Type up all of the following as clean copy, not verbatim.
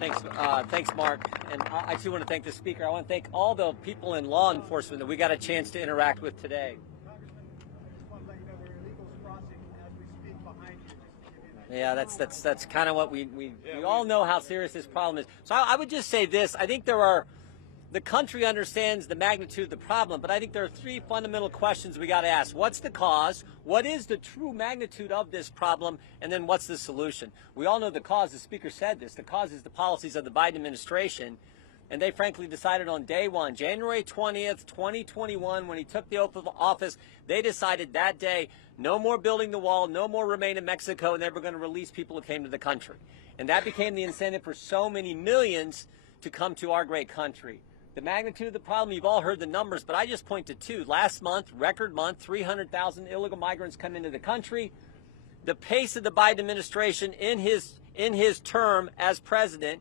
Thanks, Mark. And I too want to thank the speaker. I want to thank all the people in law enforcement that we got a chance to interact with today. Yeah, that's kind of what we all know how serious this problem is. So I would just say this. I think the country understands the magnitude of the problem, but I think there are three fundamental questions we got to ask. What's the cause? What is the true magnitude of this problem? And then what's the solution? We all know the cause. The speaker said this. The cause is the policies of the Biden administration. And they frankly decided on day one, January 20th, 2021, when he took the oath of office, they decided that day, no more building the wall, no more remain in Mexico, and they were going to release people who came to the country. And that became the incentive for so many millions to come to our great country. The magnitude of the problem, you've all heard the numbers, but I just point to two. Last month, record month, 300,000 illegal migrants come into the country. The pace of the Biden administration in his term as president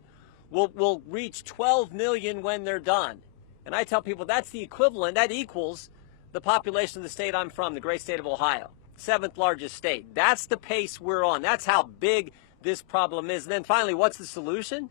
will reach 12 million when they're done. And I tell people that's the equivalent, that equals the population of the state I'm from, the great state of Ohio, 7th largest state. That's the pace we're on. That's how big this problem is. And then finally, what's the solution?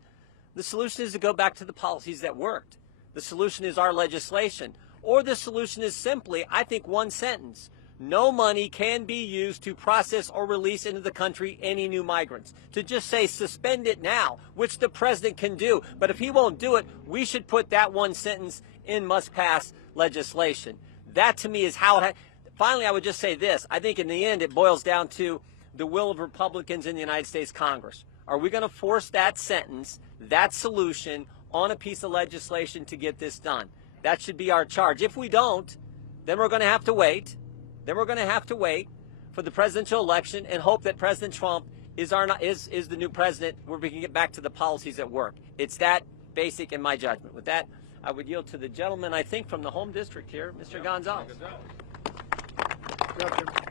The solution is to go back to the policies that worked. The solution is our legislation. Or the solution is simply, I think, one sentence. No money can be used to process or release into the country any new migrants. To just say suspend it now, which the president can do. But if he won't do it, we should put that one sentence in must-pass legislation. That, to me, is how it finally, I would just say this. I think in the end, it boils down to the will of Republicans in the United States Congress. Are we going to force that sentence, that solution, on a piece of legislation to get this done? That should be our charge. If we don't, then we're going to have to wait. Then we're going to have to wait for the presidential election and hope that President Trump is the new president where we can get back to the policies that work. It's that basic in my judgment. With that, I would yield to the gentleman, I think, from the home district here, Mr. Gonzalez. Good job.